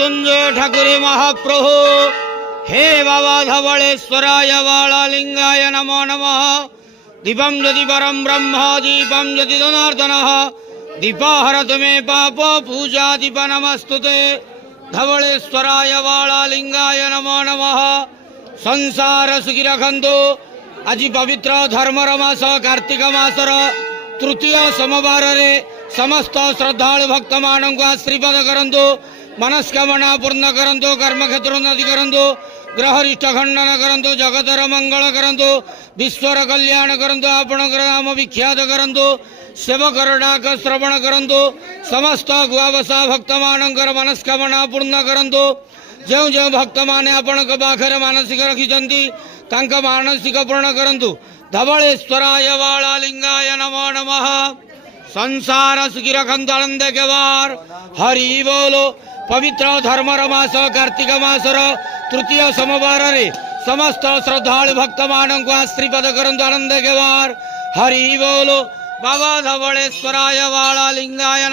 मृत्युंजय ठाकुरे महाप्रभु। हे बाबा धवलेश्वराय बालालिंगाय नमो नमः। दीपं यदि परम ब्रह्म दीपं यदि जनार्दनः दीपाहरतु मे पाप पूजा दीप नमस्तुते। धवलेश्वराय बालालिंगाय नमो नमः। संसार सुखी रखंतु। आज पवित्र धर्मर मास कार्तिक मासर तृतीय सोमवार रे समस्त श्रद्धालु भक्त मानू आशीर्वाद करंतु। मनस्कामना पूर्ण करंतु। कर्म क्षेत्र उन्नति करंतु। ग्रहरिष्ट खंडन करंतु। जगतर मंगल करंतु। विश्वर कल्याण करंतु। आपणकर नाम विख्यात करंतु। सेवकर डाक श्रवण करंतु। समस्त गुआवसा भक्त मानकर मनस्कामना पूर्ण करंतु। जो जो भक्त माने आपण पाखरे मानसिक रखिछंती तांका मानसिक पूर्ण करंतु। धवलेश्वराय बालालिंगाय नमो नमः। संसार सुखी रखंतु आनंद के वार। हरि बोलो। पवित्र धर्मर मास कार्तिक मासर तृतीय सोमवार रे समस्त श्रद्धालु भक्त मानू आशीर्वाद करंतु आनंद के वार। हरि बोलो। बाबा धवलेश्वराय बालालिंगाय।